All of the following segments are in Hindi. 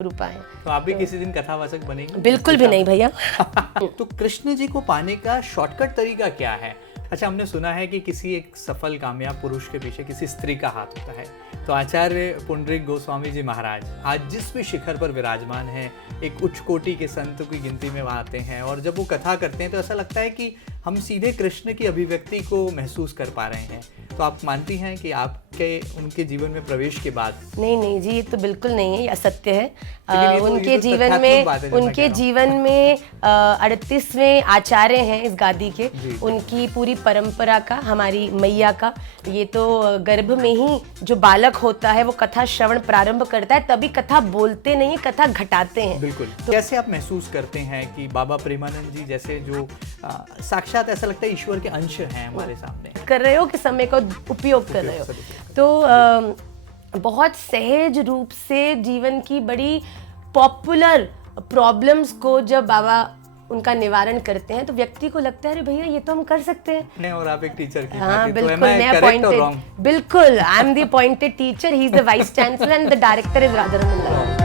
रूपा है। तो आप भी किसी दिन कथावाचक बनेंगे? बिल्कुल भी नहीं भैया। तो कृष्ण जी को पाने का शॉर्टकट तरीका क्या है? अच्छा, हमने सुना है कि किसी एक सफल कामयाब पुरुष के पीछे किसी स्त्री का हाथ होता है। तो आचार्य पुंडरीक गोस्वामी जी महाराज आज जिस भी शिखर पर विराजमान हैं, एक उच्च कोटि के संत की गिनती में वहाँ आते हैं, और जब वो कथा करते हैं तो ऐसा लगता है कि हम सीधे कृष्ण की अभिव्यक्ति को महसूस कर पा रहे हैं। तो आप मानती हैं कि आपके उनके जीवन में प्रवेश के बाद? नहीं जी, ये तो बिल्कुल नहीं है, ये असत्य है। उनके जीवन में 38वें आचार्य हैं इस गादी के। उनकी पूरी परंपरा का, हमारी मैया का, ये तो गर्भ में ही जो बालक होता है वो कथा श्रवण प्रारंभ करता है, तभी कथा बोलते नहीं, कथा घटाते हैं। बिल्कुल। तो कैसे आप महसूस करते हैं कि बाबा प्रेमानंद जी जैसे जो साक्षात ऐसा लगता है ईश्वर के अंश हैं हमारे सामने कर रहे हो कि समय का उपयोग कर रहे हो, तो बहुत सहज रूप से जीवन की बड़ी पॉपुलर प्रॉब्लम्स को जब बाबा उनका निवारण करते हैं तो व्यक्ति को लगता है अरे भैया ये तो हम कर सकते हैं। और आप एक टीचर की हाँ बिल्कुल, मैं अपॉइंटेड, बिल्कुल I am the appointed teacher, he is the vice chancellor and the director is Radha Raman.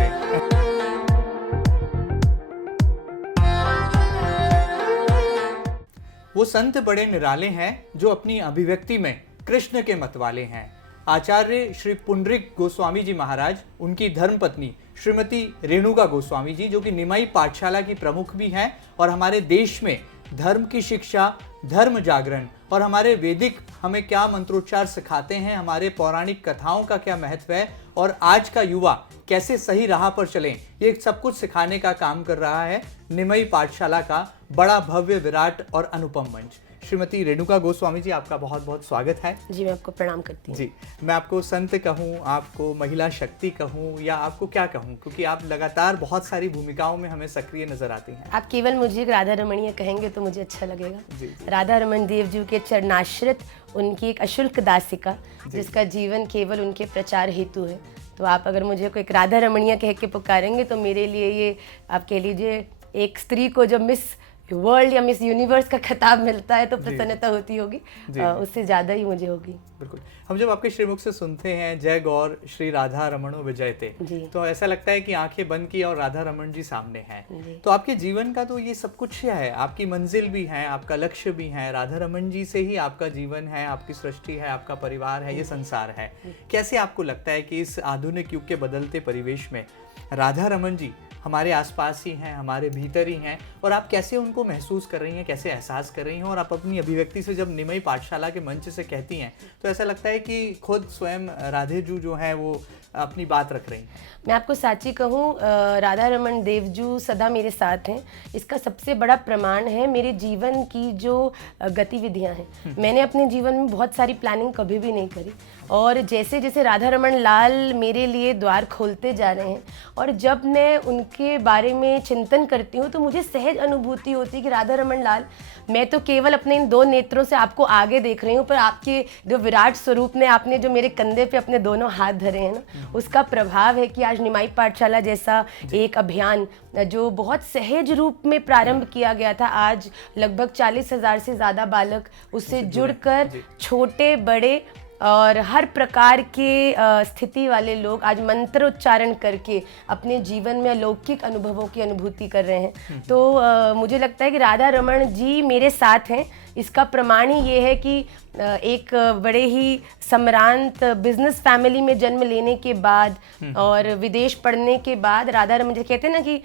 वो संत बड़े निराले हैं जो अपनी अभिव्यक्ति में कृष्ण के मत वाले हैं। आचार्य श्री पुंडरीक गोस्वामी जी महाराज, उनकी धर्मपत्नी श्रीमती रेणुका गोस्वामी जी, जो कि निमाई पाठशाला की प्रमुख भी हैं और हमारे देश में धर्म की शिक्षा, धर्म जागरण और हमारे वैदिक हमें क्या मंत्रोच्चार सिखाते हैं, हमारे पौराणिक कथाओं का क्या महत्व है और आज का युवा कैसे सही राह पर चलें, ये सब कुछ सिखाने का काम कर रहा है निमाई पाठशाला का बड़ा भव्य विराट और अनुपम मंच। श्रीमती रेणुका गोस्वामी जी, आपका बहुत बहुत स्वागत है। जी, मैं आपको प्रणाम करती हूँ। जी, मैं आपको संत कहूँ, आपको महिला शक्ति कहूँ, या आपको क्या कहूँ, क्योंकि आप लगातार बहुत सारी भूमिकाओं में हमें सक्रिय नजर आती हैं। आप केवल मुझे राधा रमणीय कहेंगे तो मुझे अच्छा लगेगा। राधा रमन देव जी के चरणाश्रित उनकी एक अशुल्क दासिका, जिसका जीवन केवल उनके प्रचार हेतु है। तो आप अगर मुझे कोई राधा रमणीय कह के पुकारेंगे तो मेरे लिए ये, आप कह लीजिए, एक स्त्री को जब मिस वर्ल्ड या मिस यूनिवर्स का खिताब मिलता है तो प्रसन्नता होती होगी, उससे ज़्यादा ही मुझे होगी। बिल्कुल। हम जब आपके श्रीमुख से सुनते हैं जय गौर श्री राधा रमणो विजयते, तो ऐसा लगता है कि आंखें बंद की और राधा रमण जी सामने हैं। तो आपके जीवन का तो ये सब कुछ है, आपकी मंजिल भी है, आपका लक्ष्य भी है, राधा रमण जी से ही आपका जीवन है, आपकी सृष्टि है, आपका परिवार है, ये संसार है। कैसे आपको लगता है कि इस आधुनिक युग के बदलते परिवेश में राधा रमण जी हमारे आसपास ही हैं, हमारे भीतर ही हैं, और आप कैसे उनको महसूस कर रही हैं, कैसे एहसास कर रही हैं? और आप अपनी अभिव्यक्ति से जब निमाई पाठशाला के मंच से कहती हैं तो ऐसा लगता है कि खुद स्वयं राधे जू जो हैं वो अपनी बात रख रही हैं। मैं आपको साची कहूँ, राधा रमन देवजू सदा मेरे साथ हैं। इसका सबसे बड़ा प्रमाण है मेरे जीवन की जो गतिविधियाँ हैं। मैंने अपने जीवन में बहुत सारी प्लानिंग कभी भी नहीं करी, और जैसे जैसे राधा रमन लाल मेरे लिए द्वार खोलते जा रहे हैं, और जब मैं उनके बारे में चिंतन करती हूँ तो मुझे सहज अनुभूति होती है कि राधा रमन लाल, मैं तो केवल अपने इन दो नेत्रों से आपको आगे देख रही हूँ, पर आपके जो विराट स्वरूप ने आपने जो मेरे कंधे पे अपने दोनों हाथ धरे हैं ना, उसका प्रभाव है कि आज निमाई पाठशाला जैसा एक अभियान जो बहुत सहज रूप में प्रारंभ किया गया था, आज लगभग 40,000 से ज़्यादा बालक उससे जुड़कर, छोटे बड़े और हर प्रकार के स्थिति वाले लोग आज मंत्र उच्चारण करके अपने जीवन में अलौकिक अनुभवों की अनुभूति कर रहे हैं। तो मुझे लगता है कि राधा रमण जी मेरे साथ हैं। इसका प्रमाण ही ये है कि एक बड़े ही सम्रांत बिजनेस फैमिली में जन्म लेने के बाद और विदेश पढ़ने के बाद राधा रमण जी कहते हैं ना कि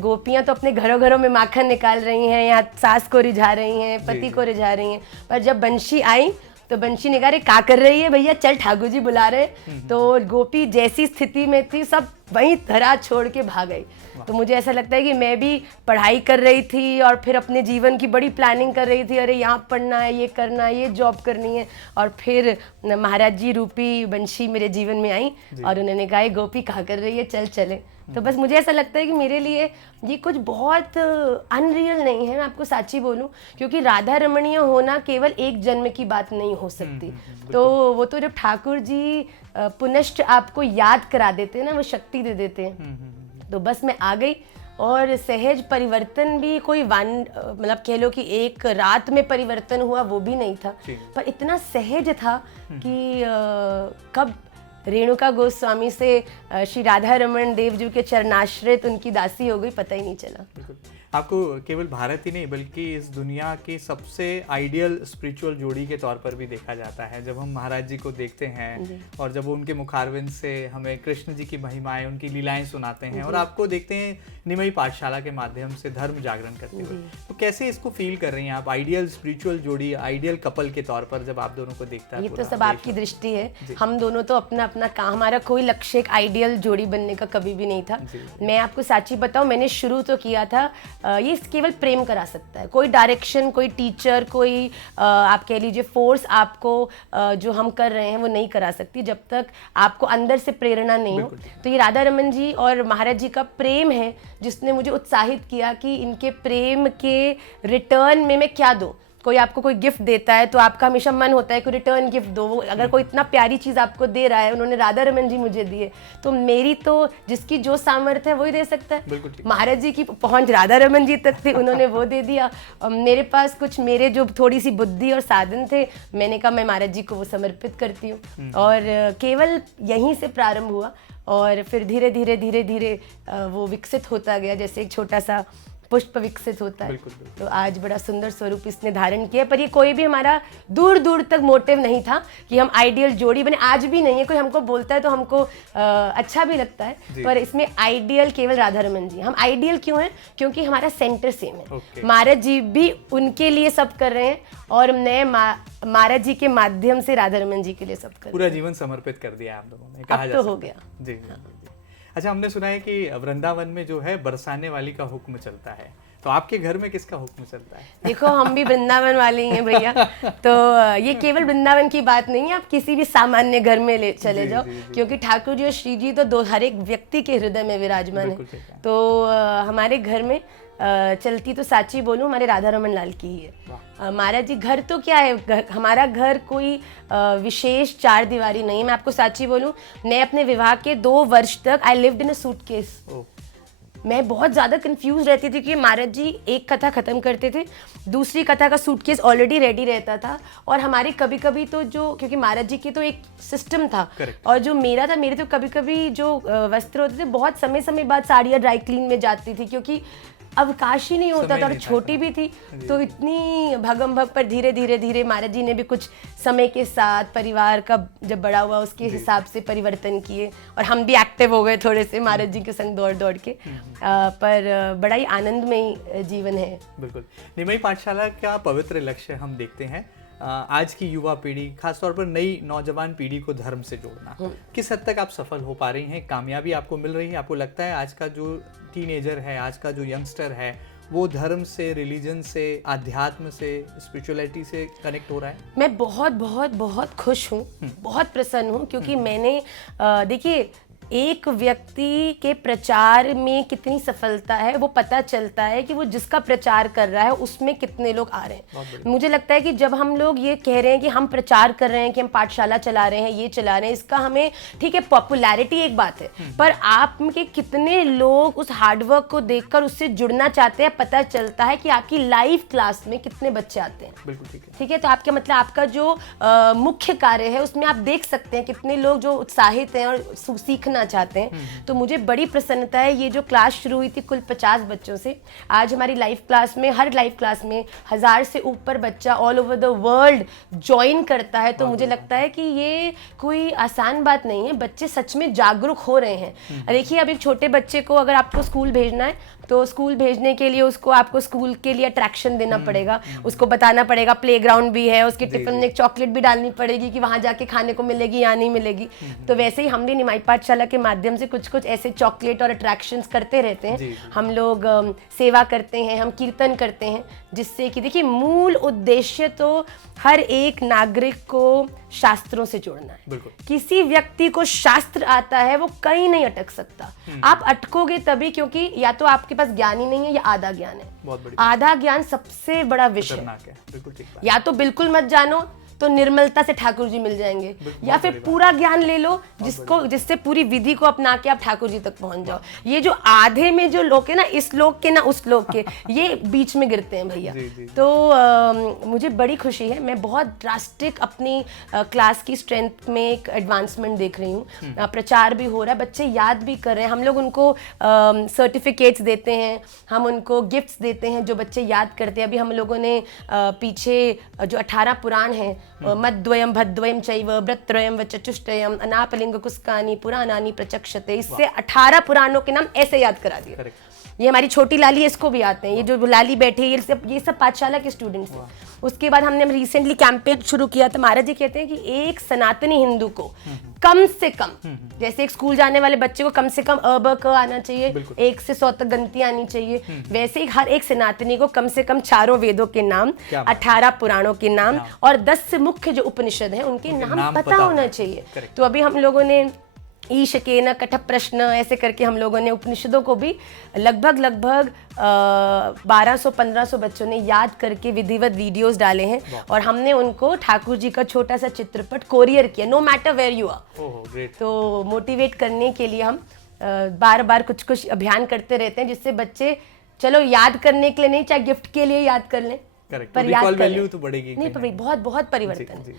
गोपियाँ तो अपने घरों घरों में माखन निकाल रही हैं, यहाँ सास को रिझा रही हैं, पति को रिझा रही हैं, पर जब बंशी आई तो बंशी ने कहा रे क्या कर रही है भैया, चल ठाकुर जी बुला रहे। तो गोपी जैसी स्थिति में थी सब वहीं धरा छोड़ के भाग गई। तो मुझे ऐसा लगता है कि मैं भी पढ़ाई कर रही थी और फिर अपने जीवन की बड़ी प्लानिंग कर रही थी, अरे यहाँ पढ़ना है, ये करना है, ये जॉब करनी है, और फिर महाराज जी रूपी बंशी मेरे जीवन में आई और उन्होंने कहा गोपी कहाँ कर रही है, चल चले। तो बस मुझे ऐसा लगता है कि मेरे लिए ये कुछ बहुत अनरियल नहीं है, मैं आपको साची बोलूं, क्योंकि राधा रमणीय होना केवल एक जन्म की बात नहीं हो सकती। तो वो तो जब ठाकुर जी पुनश्च आपको याद करा देते हैं ना, वो शक्ति दे देते हैं। तो बस मैं आ गई, और सहज परिवर्तन भी कोई मतलब कह लो कि एक रात में परिवर्तन हुआ वो भी नहीं था, पर इतना सहज था कि कब रेणुका गोस्वामी से श्री राधा रमन देव जी के चरणाश्रित उनकी दासी हो गई, पता ही नहीं चला। आपको केवल भारत ही नहीं बल्कि इस दुनिया की सबसे आइडियल स्पिरिचुअल जोड़ी के तौर पर भी देखा जाता है। जब हम महाराज जी को देखते हैं और जब वो उनके मुखारविंद से हमें कृष्ण जी की महिमाएं, उनकी लीलाएं सुनाते हैं, और आपको देखते हैं निमई पाठशाला के माध्यम से धर्म जागरण करते हुए, तो कैसे इसको फील कर रही हैं आप, आइडियल स्पिरिचुअल जोड़ी, आइडियल कपल के तौर पर जब आप दोनों को देखता है? ये तो सब आपकी दृष्टि है। हम दोनों तो अपना अपना काम, हमारा कोई लक्ष्य एक आइडियल जोड़ी बनने का कभी भी नहीं था। मैं आपको साची बताऊं, मैंने शुरू तो किया था, ये केवल प्रेम करा सकता है, कोई डायरेक्शन, कोई टीचर, कोई आप कह लीजिए फोर्स आपको जो हम कर रहे हैं वो नहीं करा सकती जब तक आपको अंदर से प्रेरणा नहीं हो। तो ये राधा रमन जी और महाराज जी का प्रेम है जिसने मुझे उत्साहित किया कि इनके प्रेम के रिटर्न में मैं क्या दूं। कोई आपको कोई गिफ्ट देता है तो आपका हमेशा मन होता है कि रिटर्न गिफ्ट दो। अगर कोई इतना प्यारी चीज़ आपको दे रहा है, उन्होंने राधा रमन जी मुझे दिए, तो मेरी तो जिसकी जो सामर्थ्य है वही दे सकता है। महाराज जी की पहुंच राधा रमन जी तक थी, उन्होंने वो दे दिया। मेरे पास कुछ मेरे जो थोड़ी सी बुद्धि और साधन थे, मैंने कहा मैं महाराज जी को वो समर्पित करती हूँ। और केवल यहीं से प्रारंभ हुआ और फिर धीरे धीरे धीरे धीरे वो विकसित होता गया, जैसे एक छोटा सा पुष्प विकसित होता है। तो आज बड़ा सुंदर स्वरूप इसने धारण किया। पर ये कोई भी हमारा दूर दूर तक मोटिव नहीं था कि हम आइडियल जोड़ी बने, आज भी नहीं है। कोई हमको बोलता है तो हमको अच्छा भी लगता है, पर इसमें आइडियल केवल राधा रमन जी। हम आइडियल क्यों हैं? क्योंकि हमारा सेंटर सेम है। महाराज जी भी उनके लिए सब कर रहे हैं और मैं महाराज जी के माध्यम से राधा रमन जी के लिए सब कर रहे हैं। पूरा जीवन समर्पित कर दिया आप दोनों ने, कहा अब तो हो गया। जी। अच्छा, हमने सुना है कि वृंदावन में जो है बरसाने वाली का हुक्म चलता है, तो आपके घर में किसका हुक्म चलता है? देखो, हम भी वृंदावन वाले ही हैं भैया। तो ये केवल वृंदावन की बात नहीं है, आप किसी भी सामान्य घर में चले जाओ, क्योंकि हर जी और श्री जी तो हर एक व्यक्ति के हृदय में विराजमान है। तो हमारे घर में चलती तो साची बोलूं हमारे राधा रमन लाल की ही है। महाराज जी घर तो क्या है, हमारा घर कोई विशेष चार दीवारी नहीं है। मैं आपको साची बोलूं, मैं अपने विवाह के 2 वर्ष तक I lived in a suitcase. मैं बहुत ज़्यादा कंफ्यूज रहती थी कि महाराज जी एक कथा ख़त्म करते थे, दूसरी कथा का सूटकेस ऑलरेडी रेडी रहता था। और हमारे कभी कभी तो जो, क्योंकि महाराज जी की तो एक सिस्टम था, और जो मेरा था, मेरे तो कभी कभी जो वस्त्र होते थे बहुत समय समय बाद साड़ियाँ ड्राई क्लीन में जाती थी, क्योंकि अवकाश ही नहीं होता था और छोटी भी थी। तो इतनी भगम भग, पर धीरे धीरे धीरे महाराज जी ने भी कुछ समय के साथ परिवार का जब बड़ा हुआ उसके हिसाब से परिवर्तन किए, और हम भी एक्टिव हो गए थोड़े से महाराज जी के संग दौड़ दौड़ के। पर बड़ा ही आनंदमय जीवन है। बिल्कुल। निमई पाठशाला का पवित्र लक्ष्य हम देखते हैं आज की युवा पीढ़ी, खासतौर पर नई नौजवान पीढ़ी को धर्म से जोड़ना। किस हद तक आप सफल हो पा रही हैं? कामयाबी आपको मिल रही है? आपको लगता है आज का जो टीनेजर है, आज का जो यंगस्टर है, वो धर्म से, रिलीजन से, आध्यात्म से, स्पिरिचुअलिटी से कनेक्ट हो रहा है? मैं बहुत बहुत बहुत खुश हूँ, बहुत प्रसन्न हूँ, क्योंकि मैंने देखिए, एक व्यक्ति के प्रचार में कितनी सफलता है वो पता चलता है कि वो जिसका प्रचार कर रहा है उसमें कितने लोग आ रहे हैं। मुझे लगता है कि जब हम लोग ये कह रहे हैं कि हम प्रचार कर रहे हैं, कि हम पाठशाला चला रहे हैं, ये चला रहे हैं, इसका हमें, ठीक है, पॉपुलैरिटी एक बात है, पर आप में कितने लोग उस हार्डवर्क को देखकर उससे जुड़ना चाहते हैं, पता चलता है कि आपकी लाइव क्लास में कितने बच्चे आते हैं। बिल्कुल ठीक है। तो आपका मतलब आपका जो मुख्य कार्य है उसमें आप देख सकते हैं कितने लोग जो उत्साहित हैं और सीखना चाहते हैं। तो मुझे बड़ी प्रसन्नता है। ये जो क्लास शुरू हुई थी कुल 50 बच्चों से, आज हमारी लाइव क्लास में, हर लाइव क्लास में 1000 से ऊपर बच्चा all over the world join करता है। तो मुझे लगता है कि ये कोई आसान बात नहीं है, बच्चे सच में जागरूक हो रहे हैं। देखिए, अब एक छोटे बच्चे को अगर आपको स्कूल भेजना है तो स्कूल भेजने के लिए उसको आपको स्कूल के लिए अट्रैक्शन देना पड़ेगा, उसको बताना पड़ेगा प्लेग्राउंड भी है, उसके टिफिन में एक चॉकलेट भी डालनी पड़ेगी कि वहाँ जाके खाने को मिलेगी या नहीं मिलेगी। तो वैसे ही हम भी निमाई पाठशाला के माध्यम से कुछ कुछ ऐसे चॉकलेट और अट्रैक्शंस करते रहते हैं। हम लोग सेवा करते हैं, हम कीर्तन करते हैं, जिससे कि देखिए मूल उद्देश्य तो हर एक नागरिक को शास्त्रों से जोड़ना है। किसी व्यक्ति को शास्त्र आता है वो कहीं नहीं अटक सकता। आप अटकोगे तभी क्योंकि या तो आपके पास ज्ञान ही नहीं है या आधा ज्ञान है। आधा ज्ञान सबसे बड़ा विषय है। या तो बिल्कुल मत जानो तो निर्मलता से ठाकुर जी मिल जाएंगे, या फिर पूरा ज्ञान ले लो जिससे पूरी विधि को अपना के आप ठाकुर जी तक पहुंच जाओ। ये जो आधे में जो लोग है ना, इस लोग के ना उस लोग के, ये बीच में गिरते हैं भैया। तो मुझे बड़ी खुशी है, मैं बहुत ड्रास्टिक अपनी क्लास की स्ट्रेंथ में एक एडवांसमेंट देख रही हूँ। प्रचार भी हो रहा है, बच्चे याद भी कर रहे हैं, हम लोग उनको सर्टिफिकेट्स देते हैं, हम उनको गिफ्ट्स देते हैं जो बच्चे याद करते हैं। अभी हम लोगों ने पीछे जो 18 पुराण हैं, मद्वयम भद्वयम चैव व्रत्रयम व चतुष्टयम अनापलिंग कुस्कानी पुराणानि प्रचक्षते, इससे 18 पुराणों के नाम ऐसे याद करा दिए। ये हमारी छोटी लाली है, इसको भी आते हैं, ये जो लाली बैठे हैं ये सब पाठशाला के स्टूडेंट्स हैं। उसके बाद हमने रिसेंटली कैंपेन शुरू किया था। महाराज जी कहते हैं कि एक सनातनी हिंदू को कम से कम, जैसे एक स्कूल जाने वाले बच्चे को कम से कम अ ब क आना चाहिए, 1 से 100 तक गिनती आनी चाहिए, वैसे ही हर एक सनातनी को कम से कम 4 वेदों के नाम, 18 पुराणों के नाम और 10 से मुख्य जो उपनिषद हैं उनके नाम पता होना चाहिए। तो अभी हम लोगों ने ईश के न कठ प्रश्न ऐसे करके हम लोगों ने उपनिषदों को भी लगभग 1200-1500 बच्चों ने याद करके विधिवत वीडियोस डाले हैं, और हमने उनको ठाकुर जी का छोटा सा चित्रपट कोरियर किया, no matter where you are. तो मोटिवेट करने के लिए हम बार बार कुछ अभियान करते रहते हैं, जिससे बच्चे चलो याद करने के लिए नहीं, चाहे गिफ्ट के लिए याद कर लें, पर याद वैल्यू तो बढ़ेगी। नहीं, पर बहुत बहुत परिवर्तन है।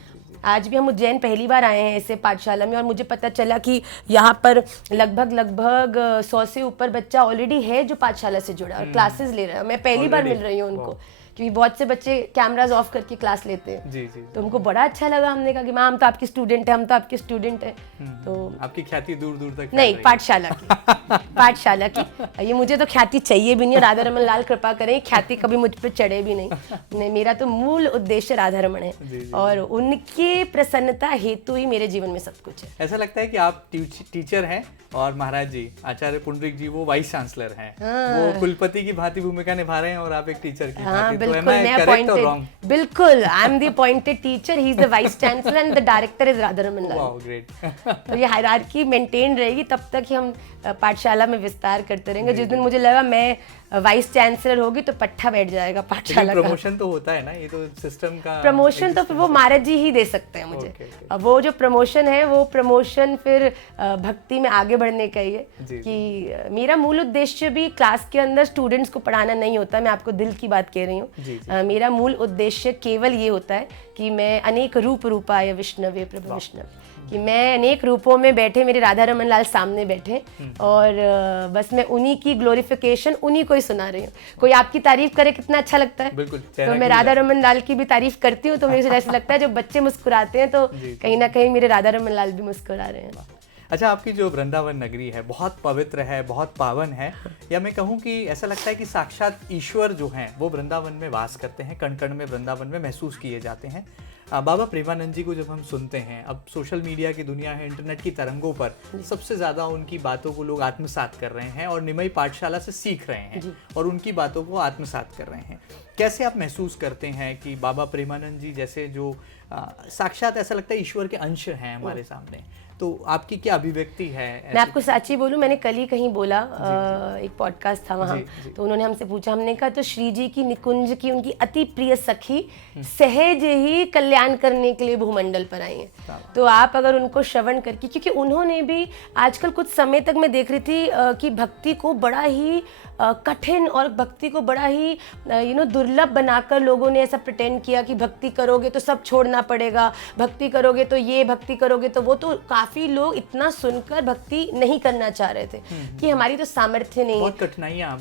आज भी हम उज्जैन पहली बार आए हैं ऐसे पाठशाला में, और मुझे पता चला कि यहाँ पर लगभग 100 से ऊपर बच्चा ऑलरेडी है जो पाठशाला से जुड़ा और क्लासेस ले रहा है। मैं पहली बार मिल रही हूँ उनको, क्योंकि बहुत से बच्चे कैमराज ऑफ करके क्लास लेते हैं। जी। तो उनको बड़ा अच्छा लगा, हमने कहा कि माँ हम तो आपकी स्टूडेंट है, तो आपकी ख्याति दूर दूर तक नहीं, पाठशाला की ये मुझे तो ख्याति चाहिए भी नहीं, राधा रमन लाल कृपा करें ख्याति कभी मुझ पर चढ़े भी नहीं। मेरा तो मूल उद्देश्य राधा रमन है, और उनके प्रसन्नता हेतु ही मेरे जीवन में सब कुछ है। ऐसा लगता है कि आप टीचर हैं और महाराज जी आचार्य पुंडरीक जी वो वाइस चांसलर हैं, वो कुलपति की भांति भूमिका निभा रहे हैं और आप एक टीचर की भांति। बिल्कुल, I am the appointed teacher, he is the vice chancellor and the director is Radha Raman Lal. Wow, great. तो ये हायरार्की मेंटेन रहेगी तब तक ही हम पाठशाला में विस्तार करते रहेंगे। जिस दिन मुझे लगा मैं वाइस चांसलर होगी तो पट्टा बैठ जाएगा पाठशाला का। प्रमोशन तो होता है ना, ये तो सिस्टम का प्रमोशन, तो फिर वो महाराज जी ही दे सकते हैं मुझे। अब वो जो प्रमोशन है, वो प्रमोशन फिर भक्ति में आगे बढ़ने का ही है। कि मेरा मूल उद्देश्य भी क्लास के अंदर स्टूडेंट्स को पढ़ाना नहीं होता, मैं आपको दिल की बात कह रही हूँ। मेरा मूल उद्देश्य केवल ये होता है कि मैं अनेक रूपाय विष्णवे प्रभु विष्णव, कि मैं अनेक रूपों में बैठे मेरे राधा रमन लाल सामने बैठे, और बस मैं उन्हीं की ग्लोरिफिकेशन उन्हीं को ही सुना रही हूँ। कोई आपकी तारीफ करे कितना अच्छा लगता है। बिल्कुल, तो मैं राधा रमन लाल की भी तारीफ करती हूँ, तो मुझे ऐसा लगता है जब बच्चे मुस्कुराते हैं तो कहीं ना कहीं मेरे राधा रमन लाल भी मुस्कुरा रहे हैं। अच्छा, आपकी जो वृंदावन नगरी है बहुत पवित्र है, बहुत पावन है, या मैं कहूँ कि ऐसा लगता है कि साक्षात ईश्वर जो हैं वो वृंदावन में वास करते हैं, कण कण में वृंदावन में महसूस किए जाते हैं। बाबा प्रेमानंद जी को जब हम सुनते हैं, अब सोशल मीडिया की दुनिया है, इंटरनेट की तरंगों पर सबसे ज़्यादा उनकी बातों को लोग आत्मसात कर रहे हैं और निमई पाठशाला से सीख रहे हैं और उनकी बातों को आत्मसात कर रहे हैं। कैसे आप महसूस करते हैं कि बाबा प्रेमानंद जी जैसे जो साक्षात ऐसा लगता है ईश्वर के अंश हैं हमारे सामने, तो आपकी क्या अभिव्यक्ति है? मैं आपको सच्ची बोलूं, मैंने कल ही कहीं बोला, एक पॉडकास्ट था वहाँ, तो उन्होंने हमसे पूछा, हमने कहा तो श्री जी की निकुंज की उनकी अति प्रिय सखी सहज ही कल्याण करने के लिए भूमंडल पर आई हैं। तो आप अगर उनको श्रवण करके, क्योंकि उन्होंने भी आजकल कुछ समय तक मैं देख रही थी कि भक्ति को बड़ा ही कठिन और भक्ति को बड़ा ही दुर्लभ बनाकर लोगों ने ऐसा प्रिटेंड किया कि भक्ति करोगे तो सब छोड़ना पड़ेगा, भक्ति करोगे तो ये, भक्ति करोगे तो वो। तो काफी लोग इतना सुनकर भक्ति नहीं करना चाह रहे थे कि हमारी तो सामर्थ्य नहीं है,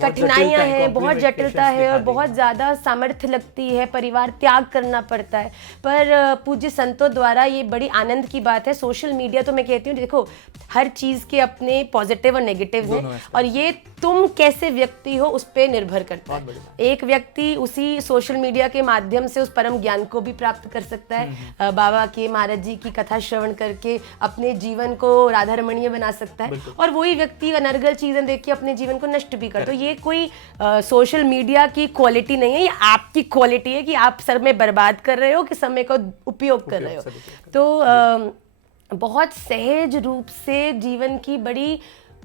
कठिनाइयां हैं, बहुत जटिलता है और बहुत ज्यादा सामर्थ्य लगती है, परिवार त्याग करना पड़ता है। पर पूज्य संतों द्वारा ये बड़ी आनंद की बात है। सोशल मीडिया तो मैं कहती हूँ, देखो हर चीज के अपने पॉजिटिव और नेगेटिव हैं, और ये तुम कैसे व्यक्ति हो उस पर निर्भर करता है। एक व्यक्ति उसी सोशल मीडिया के माध्यम से उस परम ज्ञान को भी प्राप्त कर सकता है, बाबा के, महाराज जी की कथा श्रवण करके अपने जीवन को राधा रमणीय बना सकता है, और वही व्यक्ति अनर्गल चीजें देख के अपने जीवन को नष्ट भी कर। तो ये कोई सोशल मीडिया की क्वालिटी नहीं है, ये आपकी क्वालिटी है कि आप सर में बर्बाद कर रहे हो कि समय का उपयोग कर रहे हो। तो बहुत सहज रूप से जीवन की बड़ी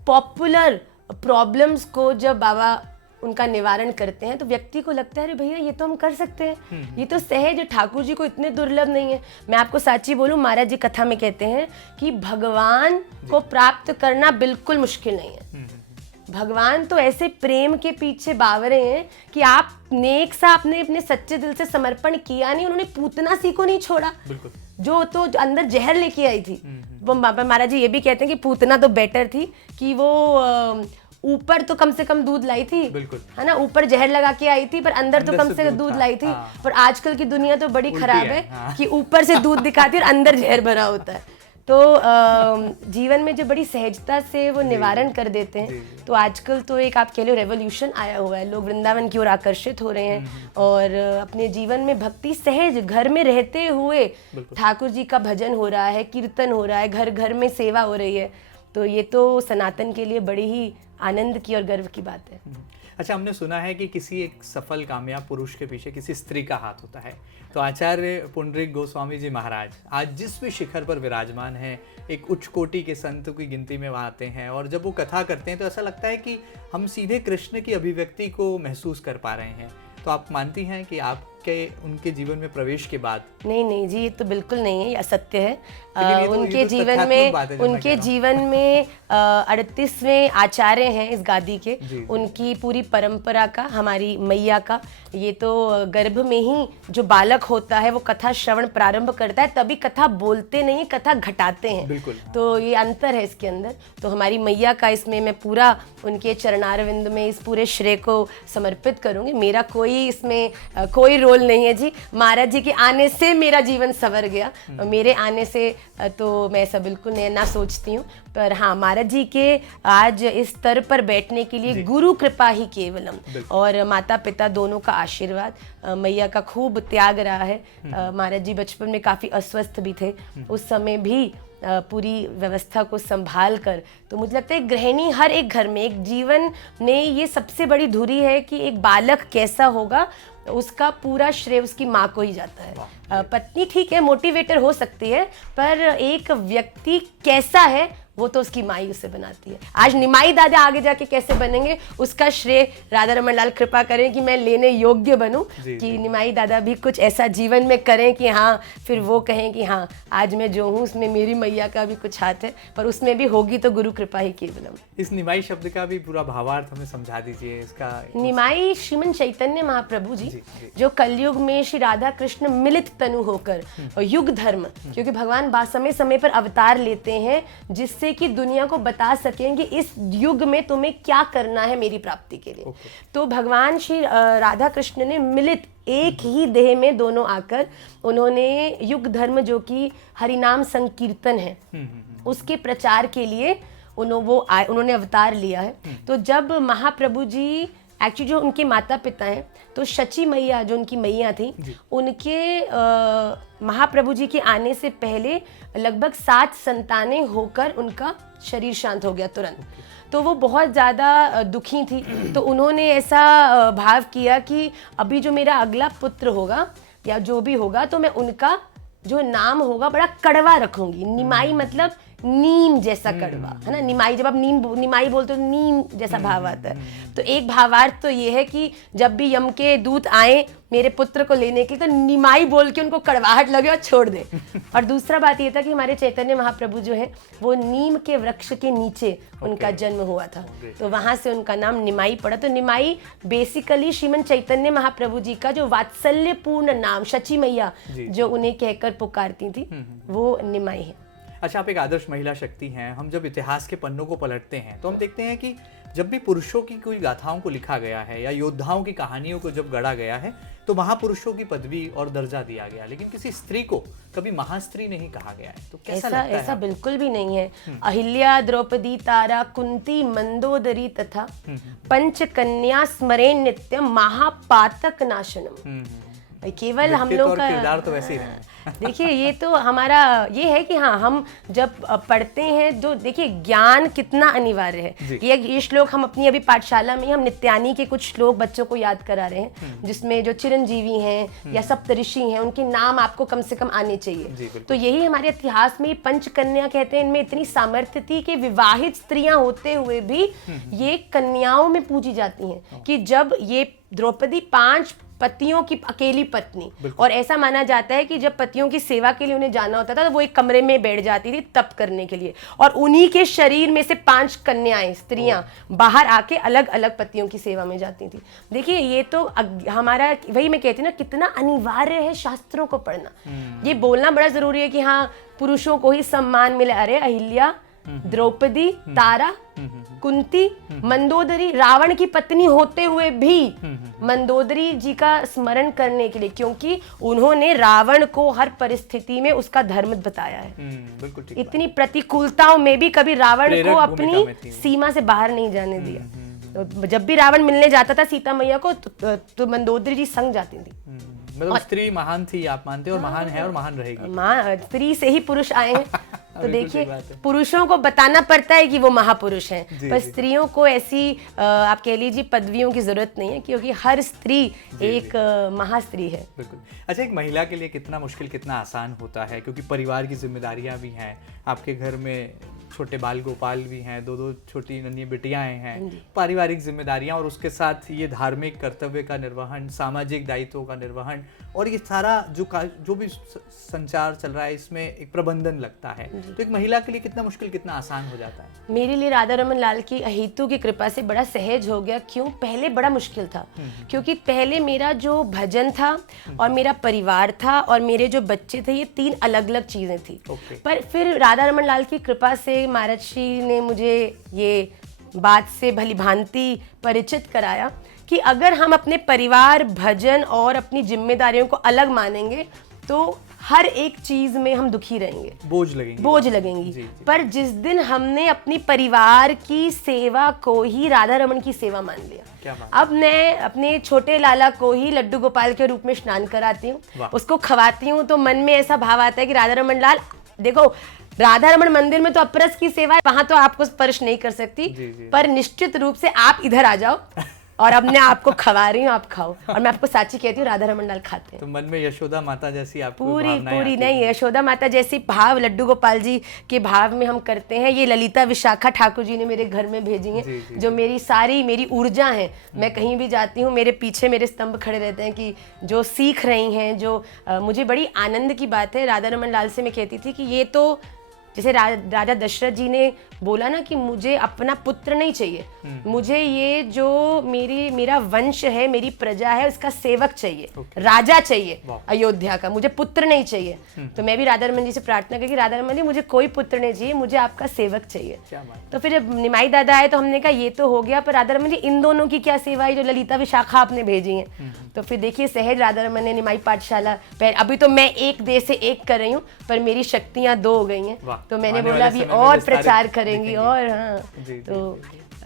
पॉपुलर प्रॉब्लम्स को जब बाबा उनका निवारण करते हैं तो व्यक्ति को लगता है अरे भैया ये तो हम कर सकते हैं, ये तो सहज ठाकुर जी को इतने दुर्लभ नहीं है। मैं आपको साची बोलूं, महाराज जी कथा में कहते हैं कि भगवान को प्राप्त करना बिल्कुल मुश्किल नहीं है। भगवान तो ऐसे प्रेम के पीछे बावरे हैं कि आपने एक सा आपने अपने सच्चे दिल से समर्पण किया नहीं, उन्होंने पूतना सी को नहीं छोड़ा जो तो अंदर जहर लेके आई थी। वो महाराज जी ये भी कहते हैं कि पूतना तो बेटर थी कि वो ऊपर तो कम से कम दूध लाई थी, है ना, ऊपर जहर लगा के आई थी पर अंदर तो कम से दूध लाई थी। पर आजकल की दुनिया तो बड़ी खराब है कि ऊपर से दूध दिखाती है और अंदर जहर भरा होता है। तो जीवन में जो बड़ी सहजता से वो निवारण कर देते हैं। तो आजकल तो एक आप कह लो रेवोल्यूशन आया हुआ है, लोग वृंदावन की ओर आकर्षित हो रहे हैं और अपने जीवन में भक्ति सहज घर में रहते हुए ठाकुर जी का भजन हो रहा है, कीर्तन हो रहा है, घर घर में सेवा हो रही है। तो ये तो सनातन के लिए बड़ी ही आनंद की और गर्व की बात है। अच्छा, हमने सुना है कि किसी एक सफल कामयाब पुरुष के पीछे किसी स्त्री का हाथ होता है। तो आचार्य पुंडरीक गोस्वामी जी महाराज आज जिस भी शिखर पर विराजमान हैं, एक उच्च कोटि के संत की गिनती में वहाँ आते हैं और जब वो कथा करते हैं तो ऐसा लगता है कि हम सीधे कृष्ण की अभिव्यक्ति को महसूस कर पा रहे हैं। तो आप मानती हैं कि आपके उनके जीवन में प्रवेश के बाद? नहीं जी, ये तो बिल्कुल नहीं है, ये असत्य है। उनके जीवन में 38वें आचार्य हैं इस गादी के, उनकी पूरी परंपरा का, हमारी मैया का, ये तो गर्भ में ही जो बालक होता है वो कथा श्रवण प्रारंभ करता है, तभी कथा बोलते नहीं, कथा घटाते हैं। तो ये अंतर है इसके अंदर। तो हमारी मैया का इसमें मैं पूरा उनके चरणारविंद में इस पूरे श्रेय को समर्पित करूंगी। मेरा कोई इसमें कोई रोल नहीं है जी। महाराज जी के आने से मेरा जीवन संवर गया, मेरे आने से तो मैं ऐसा बिल्कुल नहीं ना सोचती हूँ। पर हाँ, महाराज जी के आज इस स्तर पर बैठने के लिए गुरु कृपा ही केवलम और माता पिता दोनों का आशीर्वाद, मैया का खूब त्याग रहा है। महाराज जी बचपन में काफ़ी अस्वस्थ भी थे, उस समय भी पूरी व्यवस्था को संभाल कर, तो मुझे लगता है गृहिणी हर एक घर में, एक जीवन में ये सबसे बड़ी धुरी है कि एक बालक कैसा होगा उसका पूरा श्रेय उसकी माँ को ही जाता है। पत्नी ठीक है, मोटिवेटर हो सकती है, पर एक व्यक्ति कैसा है वो तो उसकी माँ ही उसे बनाती है। आज निमाई दादा आगे जाके कैसे बनेंगे उसका श्रेय राधा रमन लाल कृपा करें कि मैं लेने योग्य बनूं, कि निमाई दादा भी कुछ ऐसा जीवन में करें कि हाँ फिर वो कहें कि हाँ आज मैं जो हूँ उसमें मेरी मैया का भी कुछ हाथ है, पर उसमें भी होगी तो गुरु कृपा ही केवलम। इस निमाई शब्द का भी पूरा भावार्थ हमें समझा दीजिए। इसका निमाई श्रीमन चैतन्य महाप्रभु जी जो कलयुग में श्री राधा कृष्ण मिलित तनु होकर और युग धर्म, क्योंकि भगवान समय समय पर अवतार लेते हैं जिससे कि दुनिया को बता सकें कि इस युग में तुम्हें क्या करना है मेरी प्राप्ति के लिए। तो भगवान श्री राधा कृष्ण ने मिलित एक ही देह में दोनों आकर उन्होंने युग धर्म जो कि हरिनाम संकीर्तन है उसके प्रचार के लिए उन्होंने अवतार लिया है। तो जब महाप्रभु जी एक्चुअली जो उनके माता पिता हैं, तो शची मैया जो उनकी मैया थी, उनके महाप्रभु जी के आने से पहले लगभग 7 संतानें होकर उनका शरीर शांत हो गया तुरंत। तो वो बहुत ज़्यादा दुखी थी, तो उन्होंने ऐसा भाव किया कि अभी जो मेरा अगला पुत्र होगा या जो भी होगा तो मैं उनका जो नाम होगा बड़ा कड़वा रखूंगी। निमाई मतलब नीम जैसा कड़वा, है ना। निमाई, जब आप निमाई बोलते हो नीम जैसा भाव आता है। तो एक भावार्थ तो ये है कि जब भी यम के दूत आए मेरे पुत्र को लेने के लिए तो निमाई बोल के उनको कड़वाहट लगे और छोड़ दे। और दूसरा बात ये था कि हमारे चैतन्य महाप्रभु जो है वो नीम के वृक्ष के नीचे उनका जन्म हुआ था, तो वहां से उनका नाम निमाई पड़ा। तो निमाई बेसिकली श्रीमन चैतन्य महाप्रभु जी का जो वात्सल्यपूर्ण नाम, शची मैया जो उन्हें कहकर पुकारती थी, वो निमाई है। अच्छा, आप एक आदर्श महिला शक्ति हैं। हम जब इतिहास के पन्नों को पलटते हैं तो हम देखते हैं कि जब भी पुरुषों की कोई गाथाओं को लिखा गया है या योद्धाओं की कहानियों को जब गढ़ा गया है तो महापुरुषों की पदवी और दर्जा दिया गया, लेकिन किसी स्त्री को कभी महास्त्री नहीं कहा गया है। तो कैसा लगता है? ऐसा बिल्कुल भी नहीं है। अहिल्या, द्रौपदी, तारा, कुंती, मंदोदरी तथा पंचकन्या स्मरेण नित्यम महापातक नाशनम। केवल हम लोग का किरदार तो वैसे ही रहे। देखिए ये तो हमारा ये है कि हाँ, हम जब पढ़ते हैं तो देखिए ज्ञान कितना अनिवार्य है। ये श्लोक हम अपनी अभी पाठशाला में हम नित्यानी के कुछ श्लोक बच्चों को याद करा रहे हैं, जिसमें जो चिरंजीवी हैं या सप्तऋषि हैं उनके नाम आपको कम से कम आने चाहिए। तो यही हमारे इतिहास में पंचकन्या कहते हैं, इनमें इतनी सामर्थ्य थी कि विवाहित स्त्रियां होते हुए भी ये कन्याओं में पूजी जाती हैं। कि जब ये द्रौपदी 5 पतियों की अकेली पत्नी, और ऐसा माना जाता है कि जब पतियों की सेवा के लिए उन्हें जाना होता था तो वो एक कमरे में बैठ जाती थी तप करने के लिए, और उन्हीं के शरीर में से 5 कन्याएं स्त्रियां बाहर आके अलग अलग पतियों की सेवा में जाती थी। देखिए ये तो हमारा, वही मैं कहती हूँ ना, कितना अनिवार्य है शास्त्रों को पढ़ना। ये बोलना बड़ा जरूरी है कि हाँ पुरुषों को ही सम्मान मिले। अरे अहिल्या, द्रौपदी, तारा, कुंती, मंदोदरी, रावण की पत्नी होते हुए भी मंदोदरी जी का स्मरण करने के लिए, क्योंकि उन्होंने रावण को हर परिस्थिति में उसका धर्म बताया है। बिल्कुल ठीक। इतनी प्रतिकूलताओं में भी कभी रावण को अपनी सीमा से बाहर नहीं जाने दिया। तो जब भी रावण मिलने जाता था सीता मैया को तो मंदोदरी जी संग जाती थी। मतलब स्त्री महान थी आप मानते हो, और महान है और महान रहेगी। स्त्री से ही पुरुष आए हैं। तो देखिए पुरुषों को बताना पड़ता है कि वो महापुरुष हैं, पर स्त्रियों को ऐसी आप कह लीजिए पदवियों की जरूरत नहीं है, क्योंकि हर स्त्री एक महास्त्री है। बिल्कुल। अच्छा, एक महिला के लिए कितना मुश्किल कितना आसान होता है, क्योंकि परिवार की जिम्मेदारियां भी हैं, आपके घर में छोटे बाल गोपाल भी हैं, 2 छोटी नन्ही बिटियां हैं, पारिवारिक जिम्मेदारियां, और उसके साथ ये धार्मिक कर्तव्य का निर्वहन, सामाजिक दायित्वों का निर्वहन, और ये सारा जो भी संचार चल रहा है इसमें एक प्रबंधन लगता है। तो एक महिला के लिए कितना मुश्किल कितना आसान हो जाता है? मेरे लिए राधा रमन लाल की अहेतु की कृपा से बड़ा सहज हो गया। क्यों? पहले बड़ा मुश्किल था, क्योंकि पहले मेरा जो भजन था और मेरा परिवार था और मेरे जो बच्चे थे, ये 3 अलग अलग चीजें थी। पर फिर राधा रमन लाल की कृपा से महाराज श्री ने मुझे ये बात से भली भांति परिचित कराया कि अगर हम अपने परिवार, भजन और अपनी जिम्मेदारियों को अलग मानेंगे तो हर एक चीज में हम दुखी रहेंगे, बोझ लगेंगी। पर जिस दिन हमने अपनी परिवार की सेवा को ही राधा रमन की सेवा मान लिया, अब मैं अपने छोटे लाला को ही लड्डू गोपाल के रूप में स्नान कराती हूँ, उसको खवाती हूँ, तो मन में ऐसा भाव आता है कि राधा रमन लाल देखो, राधा रमन मंदिर में तो अपरस की सेवा है, वहां तो आपको स्पर्श नहीं कर सकती, पर निश्चित रूप से आप इधर आ जाओ और अब मैं आपको खवा रही हूँ, आप खाओ। और मैं आपको साची कहती हूँ, राधा रमन लाल खाते हैं। तो मन में यशोदा माता जैसी आपको पूरी नहीं, यशोदा माता जैसी भाव लड्डू गोपाल जी के भाव में हम करते हैं। ये ललिता विशाखा ठाकुर जी ने मेरे घर में भेजी हैं, जो मेरी ऊर्जा है। मैं कहीं भी जाती हूँ, मेरे पीछे मेरे स्तंभ खड़े रहते हैं कि जो सीख रही हैं, जो मुझे बड़ी आनंद की बात है। राधा रमन लाल से मैं कहती थी कि ये तो जैसे राजा दशरथ जी ने बोला ना कि मुझे अपना पुत्र नहीं चाहिए, मुझे ये जो मेरा वंश है, मेरी प्रजा है, उसका सेवक चाहिए, राजा चाहिए अयोध्या का, मुझे पुत्र नहीं चाहिए। तो मैं भी राधा रमन जी से प्रार्थना की कि राधा रमन जी मुझे कोई पुत्र नहीं चाहिए, मुझे आपका सेवक चाहिए। तो फिर जब निमाई दादा आए तो हमने कहा ये तो हो गया, पर राधा रमन जी इन दोनों की क्या सेवा है जो ललिता विशाखा आपने भेजी है? तो फिर देखिए सहज राधा रमन ने निमाई पाठशाला, अभी तो मैं 1 देश से 1 कर रही हूँ, पर मेरी शक्तियाँ 2 हो गई हैं। तो मैंने बोला अभी और प्रचार करेंगी, और हाँ तो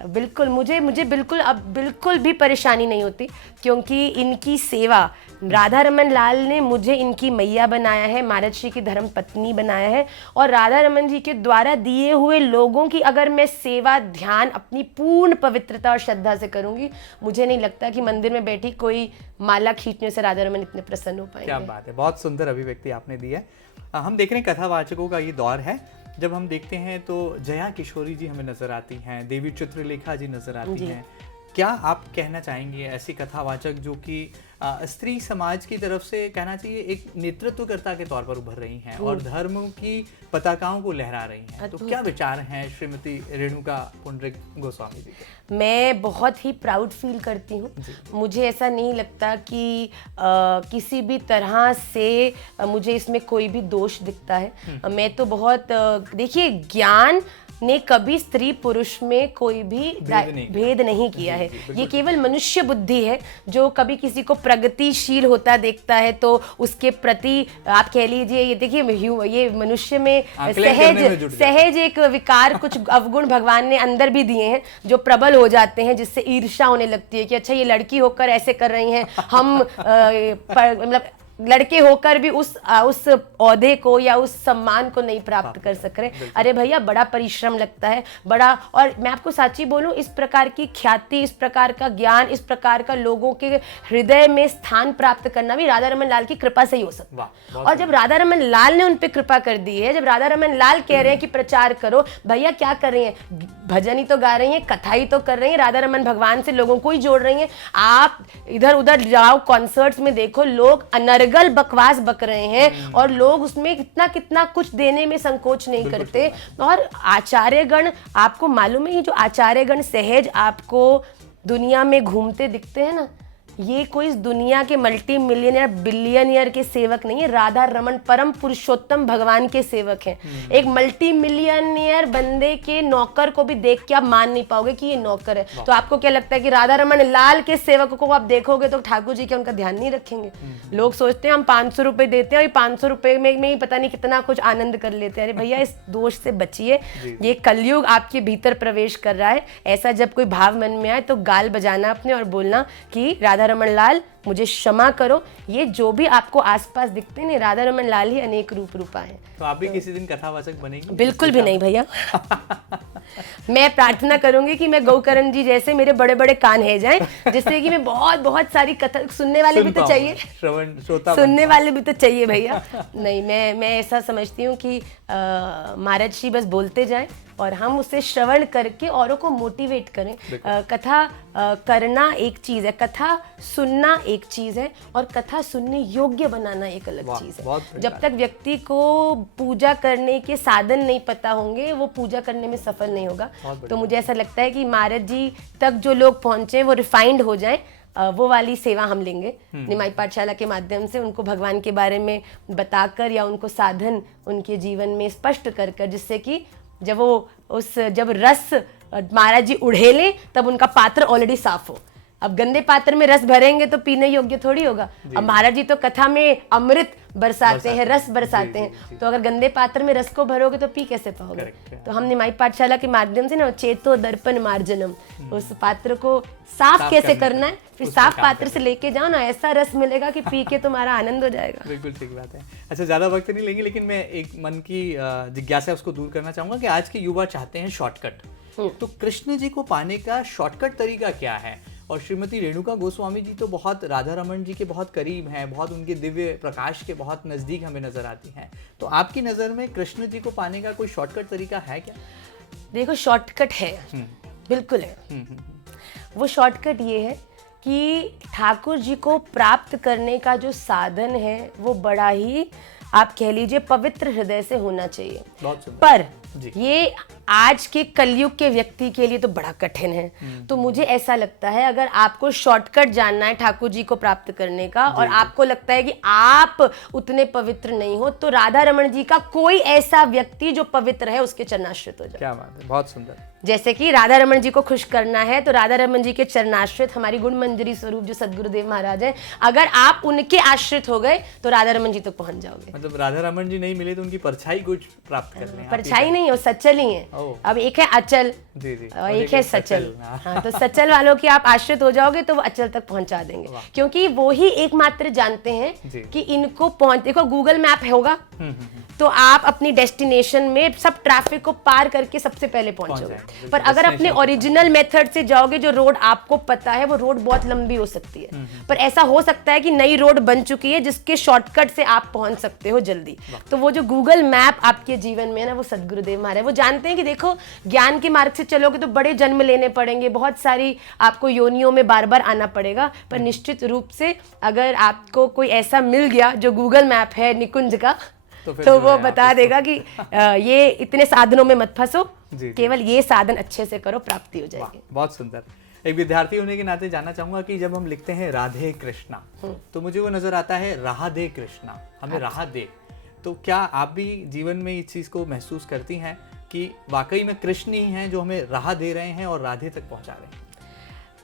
बिल्कुल मुझे बिल्कुल अब बिल्कुल भी परेशानी नहीं होती, क्योंकि इनकी सेवा राधा रमन लाल ने मुझे इनकी मैया बनाया है, महाराज श्री की धर्म पत्नी बनाया है, और राधा रमन जी के द्वारा दिए हुए लोगों की अगर मैं सेवा ध्यान अपनी पूर्ण पवित्रता और श्रद्धा से करूंगी, मुझे नहीं लगता कि मंदिर में बैठी कोई माला खींचने से राधा रमन इतने प्रसन्न हो पाएंगे। क्या बात है, बहुत सुंदर अभिव्यक्ति आपने दी है। हम देख रहे हैं कथावाचकों का ये दौर है। जब हम देखते हैं तो जया किशोरी जी हमें नजर आती हैं, देवी चित्रलेखा जी नजर आती हैं। क्या आप कहना चाहेंगे ऐसी कथावाचक जो कि स्त्री समाज की तरफ से कहना चाहिए एक नेतृत्वकर्ता के तौर पर उभर रही हैं और धर्म की पताकाओं को लहरा रही हैं, तो क्या विचार हैं श्रीमती रेणुका पुंडरीक गोस्वामी जी के? मैं बहुत ही प्राउड फील करती हूँ। मुझे ऐसा नहीं लगता कि किसी भी तरह से मुझे इसमें कोई भी दोष दिखता है। मैं तो बहुत देखिए ज्ञान ने कभी स्त्री पुरुष में कोई भी भेद नहीं किया है। ये केवल मनुष्य बुद्धि है जो कभी किसी को प्रगतिशील होता देखता है तो उसके प्रति आप कह लीजिए, ये देखिए ये मनुष्य में सहज एक विकार, कुछ अवगुण भगवान ने अंदर भी दिए हैं जो प्रबल हो जाते हैं, जिससे ईर्ष्या होने लगती है कि अच्छा ये लड़की होकर ऐसे कर रही हैं, हम मतलब लड़के होकर भी उस औहदे को या उस सम्मान को नहीं प्राप्त कर सक रहे। अरे भैया बड़ा परिश्रम लगता है, बड़ा, और मैं आपको सच्ची बोलूं, इस प्रकार की ख्याति, इस प्रकार का ज्ञान, इस प्रकार का लोगों के हृदय में स्थान प्राप्त करना भी राधा रमन लाल की कृपा से ही हो सकता है। और जब राधा रमन लाल ने उन पे कृपा कर दी है, जब राधा रमन लाल कह रहे हैं कि प्रचार करो, भैया क्या कर रही हैं, भजन ही तो गा रही हैं, कथा ही तो कर रही हैं, राधा रमन भगवान से लोगों को ही जोड़ रही हैं। आप इधर उधर जाओ, कॉन्सर्ट्स में देखो, लोग अनर्गल बकवास बक रहे हैं और लोग उसमें कितना कुछ देने में संकोच नहीं करते। और आचार्यगण, आपको मालूम है ये जो आचार्यगण सहज आपको दुनिया में घूमते दिखते हैं ना, ये कोई इस दुनिया के मल्टी मिलियनियर बिलियनियर के सेवक नहीं है, राधा रमन परम पुरुषोत्तम भगवान के सेवक हैं। एक मल्टी मिलियनियर बंदे के नौकर को भी देख के आप मान नहीं पाओगे कि ये नौकर है। तो आपको क्या लगता है कि राधा रमन लाल के सेवक को आप देखोगे तो ठाकुर जी क्या उनका ध्यान नहीं रखेंगे? लोग सोचते हैं हम 500 रुपए देते हैं और 500 रुपए में ही पता नहीं कितना कुछ आनंद कर लेते हैं। अरे भैया इस दोष से बचिए, ये कलयुग आपके भीतर प्रवेश कर रहा है। ऐसा जब कोई भाव मन में आए तो गाल बजाना अपने और बोलना कि राधा रमन लाल मुझे क्षमा करो, ये जो भी आपको आसपास दिखते हैं राधा रमन लाल ही अनेक रूपा है। तो आप भी किसी दिन कथावाचक बनेंगे? बिल्कुल भी नहीं भैया। मैं प्रार्थना करूंगी कि मैं गौकरण जी जैसे मेरे बड़े बड़े कान है जाएं, जिससे कि मैं बहुत सारी कथा सुनने वाले भी तो चाहिए, सुनने वाले भी तो चाहिए भैया। नहीं, मैं ऐसा समझती हूँ कि महाराज जी बस बोलते जाएं और हम उसे श्रवण करके औरों को मोटिवेट करें। कथा करना एक चीज है, कथा सुनना एक चीज है, और कथा सुनने योग्य बनाना एक अलग चीज है। जब तक व्यक्ति को पूजा करने के साधन नहीं पता होंगे, वो पूजा करने में सफल नहीं होगा। तो मुझे ऐसा लगता है कि महाराज जी तक जो लोग पहुंचे वो रिफाइंड हो जाएं, वो वाली सेवा हम लेंगे निमाई पाठशाला के माध्यम से, उनको भगवान के बारे में बताकर या उनको साधन उनके जीवन में स्पष्ट कर कर, जिससे कि जब रस महाराज जी उड़ेलें तब उनका पात्र ऑलरेडी साफ हो। अब गंदे पात्र में रस भरेंगे तो पीने योग्य थोड़ी होगा। अब महाराज जी तो कथा में अमृत बरसाते हैं, रस बरसाते हैं, तो अगर गंदे पात्र में रस को भरोगे तो पी कैसे पाओगे? तो हम निमाई पाठशाला के माध्यम से ना चेतो दर्पण मार्जनम, उस पात्र को साफ कैसे करना है, फिर साफ पात्र से लेके जाओ ना, ऐसा रस मिलेगा कि पी के तुम्हारा आनंद हो जाएगा। बिल्कुल ठीक बात है। अच्छा, ज्यादा वक्त नहीं लेंगे, लेकिन मैं एक मन की जिज्ञासा उसको दूर करना चाहूंगा कि आज के युवा चाहते हैं शॉर्टकट, तो कृष्ण जी को पाने का शॉर्टकट तरीका क्या है? और श्रीमती रेणुका गोस्वामी जी तो बहुत राधा रमन जी के बहुत करीब हैं, बहुत उनके दिव्य प्रकाश के बहुत नज़दीक हमें नज़र आती हैं। तो आपकी नज़र में कृष्ण जी को पाने का कोई शॉर्टकट तरीका है क्या? देखो, शॉर्टकट है, बिल्कुल है। वो शॉर्टकट ये है कि ठाकुर जी को प्राप्त करने का जो साधन है वो बड़ा ही, आप कह लीजिए, पवित्र हृदय से होना चाहिए। पर ये आज के कलयुग के व्यक्ति के लिए तो बड़ा कठिन है। तो मुझे ऐसा लगता है, अगर आपको शॉर्टकट जानना है ठाकुर जी को प्राप्त करने का, और आपको लगता है कि आप उतने पवित्र नहीं हो, तो राधा रमन जी का कोई ऐसा व्यक्ति जो पवित्र है उसके चरणाश्रित हो जाए। क्या बात है, बहुत सुंदर। जैसे कि राधा रमन जी को खुश करना है तो राधा रमन जी के चरणाश्रित हमारी गुण मंजरी स्वरूप जो सदगुरुदेव महाराज है, अगर आप उनके आश्रित हो गए तो राधा रमन जी तक पहुंच जाओगे। मतलब राधा रमन जी नहीं मिले तो उनकी परछाई कुछ प्राप्त कर लें। परछाई नहीं, वो सचल ही है। अब एक है अचल और एक है सचल। हाँ, तो सचल वालों की आप आश्रित हो जाओगे तो वो अचल तक पहुंचा देंगे, क्योंकि वो ही एकमात्र जानते हैं कि इनको देखो, गूगल मैप होगा तो आप अपनी डेस्टिनेशन में सब ट्रैफिक को पार करके सबसे पहले पहुंचोगे। पर अगर अपने ओरिजिनल मेथड से जाओगे, जो रोड आपको पता है, वो रोड बहुत लंबी हो सकती है। पर ऐसा हो सकता है कि नई रोड बन चुकी है जिसके शॉर्टकट से आप पहुंच सकते हो जल्दी। तो वो जो गूगल मैप आपके जीवन में है ना, वो सदगुरुदेव महाराज वो जानते हैं कि देखो, ज्ञान के मार्ग से चलोगे तो बड़े जन्म लेने पड़ेंगे, बहुत सारी आपको योनियों में बार बार आना पड़ेगा, पर निश्चित रूप से अगर आपको कोई ऐसा मिल गया जो गूगल मैप है निकुंज का, तो वो बता देगा कि ये इतने साधनों में मत फंसो, केवल ये साधन अच्छे से करो, प्राप्ति हो जाएगी। बहुत सुंदर। एक विद्यार्थी होने के नाते जानना चाहूंगा कि जब हम लिखते हैं राधे कृष्णा, तो मुझे वो नजर आता है राधे कृष्णा, हमें राह दे। तो क्या आप भी जीवन में इस चीज को महसूस करती हैं? कि वाकई में कृष्ण ही हैं जो हमें राह दे रहे हैं और राधे तक पहुंचा रहे हैं?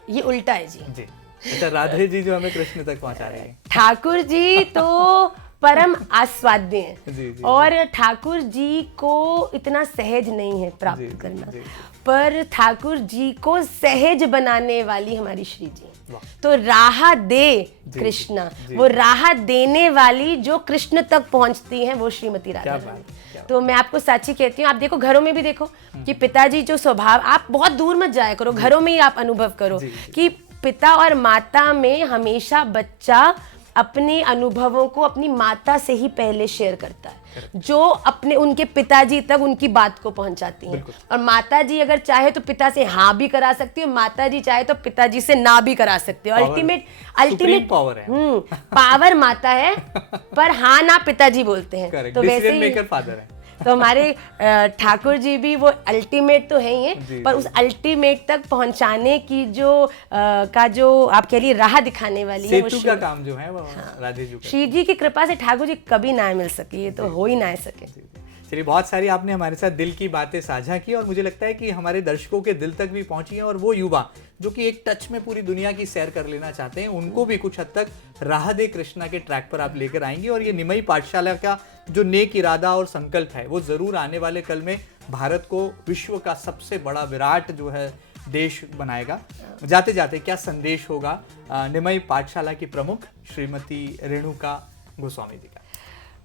ये उल्टा है जी। जी, अच्छा, राधे जी जो हमें कृष्ण तक पहुंचा रहे हैं। ठाकुर जी तो परम आस्वाद्य हैं। जी, जी, और ठाकुर जी को इतना सहज नहीं है प्राप्त जी, करना। जी, जी। पर ठाकुर जी को सहज बनाने वाली हमारी श्री जी। वाह। तो राह दे कृष्णा, वो राह देने वाली जो कृष्ण तक पहुंचती हैं वो श्रीमती राधा रानी। तो मैं आपको साची कहती हूँ, आप देखो घरों में भी देखो कि पिताजी जो स्वभाव, आप बहुत दूर मत जाया करो, घरों में ही आप अनुभव करो कि पिता और माता में हमेशा बच्चा अपने अनुभवों को अपनी माता से ही पहले शेयर करता है, जो अपने उनके पिताजी तक उनकी बात को पहुंचाती हैं। और माता जी अगर चाहे तो पिता से हाँ भी करा सकती है, माता जी चाहे तो पिताजी से ना भी करा सकती है। अल्टीमेट पावर है। पावर माता है, पर हाँ ना पिताजी बोलते हैं। तो वैसे ही फादर है। तो हमारे ठाकुर जी भी वो अल्टीमेट तो है ही है, पर उस अल्टीमेट तक पहुंचाने की जो आप कह लिए राह दिखाने वाली है, सेतु का काम जो है वो राधे जी। श्री जी की कृपा से ठाकुर जी कभी ना मिल सके, ये तो हो ही ना सके। चलिए, बहुत सारी आपने हमारे साथ दिल की बातें साझा की और मुझे लगता है कि हमारे दर्शकों के दिल तक भी पहुंची है, और वो युवा जो कि एक टच में पूरी दुनिया की सैर कर लेना चाहते हैं, उनको भी कुछ हद तक राह दे कृष्णा के ट्रैक पर आप लेकर आएंगे। और ये निमई पाठशाला का जो नेक इरादा और संकल्प है वो जरूर आने वाले कल में भारत को विश्व का सबसे बड़ा विराट जो है देश बनाएगा। जाते जाते क्या संदेश होगा निमई पाठशाला की प्रमुख श्रीमती रेणुका गोस्वामी जी का?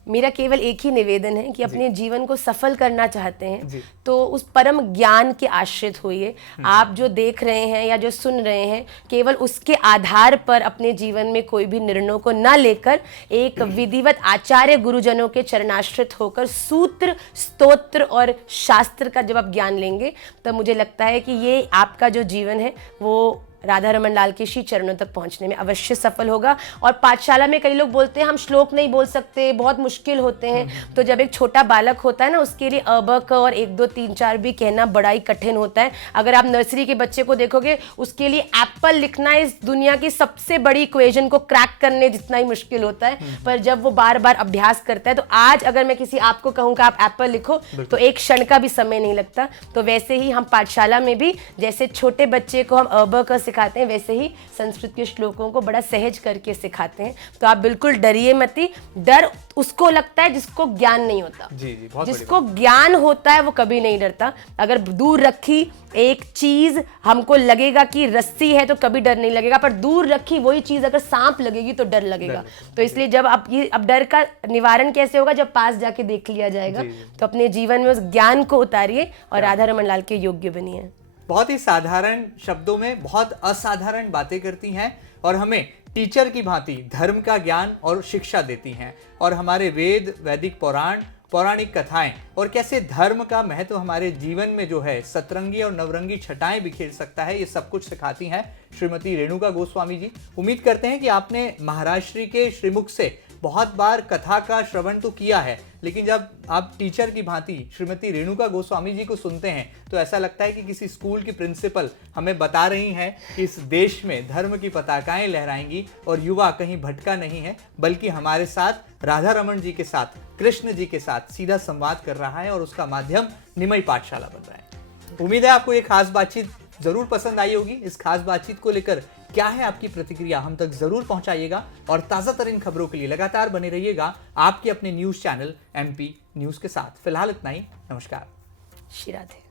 मेरा केवल एक ही निवेदन है कि अपने जीवन को सफल करना चाहते हैं तो उस परम ज्ञान के आश्रित होइए। आप जो देख रहे हैं या जो सुन रहे हैं, केवल उसके आधार पर अपने जीवन में कोई भी निर्णयों को न लेकर एक विधिवत आचार्य गुरुजनों के चरणाश्रित होकर सूत्र, स्तोत्र और शास्त्र का जब आप ज्ञान लेंगे, तब मुझे लगता है कि ये आपका जो जीवन है वो राधा रमन लाल के श्री चरणों तक पहुंचने में अवश्य सफल होगा। और पाठशाला में कई लोग बोलते हैं हम श्लोक नहीं बोल सकते, बहुत मुश्किल होते हैं। तो जब एक छोटा बालक होता है ना, उसके लिए अ ब क और 1 2 3 4 भी कहना बड़ा ही कठिन होता है। अगर आप नर्सरी के बच्चे को देखोगे, उसके लिए एप्पल लिखना इस दुनिया की सबसे बड़ी इक्वेशन को क्रैक करने जितना ही मुश्किल होता है। पर जब वो बार बार अभ्यास करता है, तो आज अगर मैं किसी आपको कहूँ कि आप एप्पल लिखो तो एक क्षण का भी समय नहीं लगता। तो वैसे ही हम पाठशाला में भी जैसे छोटे बच्चे को हम अ ब क सिखाते हैं, वैसे ही संस्कृत के श्लोकों को बड़ा सहज करके सिखाते हैं। तो आप बिल्कुल डरिए मती। डर उसको लगता है जिसको ज्ञान नहीं होता। जी, जिसको ज्ञान होता है वो कभी नहीं डरता। अगर दूर रखी एक चीज हमको लगेगा कि रस्सी है तो कभी डर नहीं लगेगा, पर दूर रखी वही चीज अगर सांप लगेगी तो डर लगेगा। तो इसलिए जब अब डर का निवारण कैसे होगा? जब पास जाके देख लिया जाएगा। तो अपने जीवन में उस ज्ञान को उतारिए और राधा रमन लाल के योग्य बनिए। बहुत ही साधारण शब्दों में बहुत असाधारण बातें करती हैं और हमें टीचर की भांति धर्म का ज्ञान और शिक्षा देती हैं, और हमारे वेद, वैदिक पुराण, पौराणिक कथाएं और कैसे धर्म का महत्व हमारे जीवन में जो है सतरंगी और नवरंगी छटाएं बिखेर सकता है, ये सब कुछ सिखाती हैं श्रीमती रेणुका गोस्वामी जी। उम्मीद करते हैं कि आपने महाराष्ट्र के श्रीमुख से बहुत बार कथा का श्रवण तो किया है, लेकिन जब आप टीचर की भांति श्रीमती रेणुका गोस्वामी जी को सुनते हैं तो ऐसा लगता है कि किसी स्कूल की प्रिंसिपल हमें बता रही हैं कि इस देश में धर्म की पताकाएं लहराएंगी और युवा कहीं भटका नहीं है, बल्कि हमारे साथ राधा रमन जी के साथ, कृष्ण जी के साथ सीधा संवाद कर रहा है और उसका माध्यम निमई पाठशाला बन रहा है। उम्मीद है आपको ये खास बातचीत जरूर पसंद आई होगी। इस खास बातचीत को लेकर क्या है आपकी प्रतिक्रिया, हम तक जरूर पहुंचाइएगा और ताजा तरीन खबरों के लिए लगातार बने रहिएगा आपके अपने न्यूज चैनल MP न्यूज के साथ। फिलहाल इतना ही, नमस्कार। श्री राधे।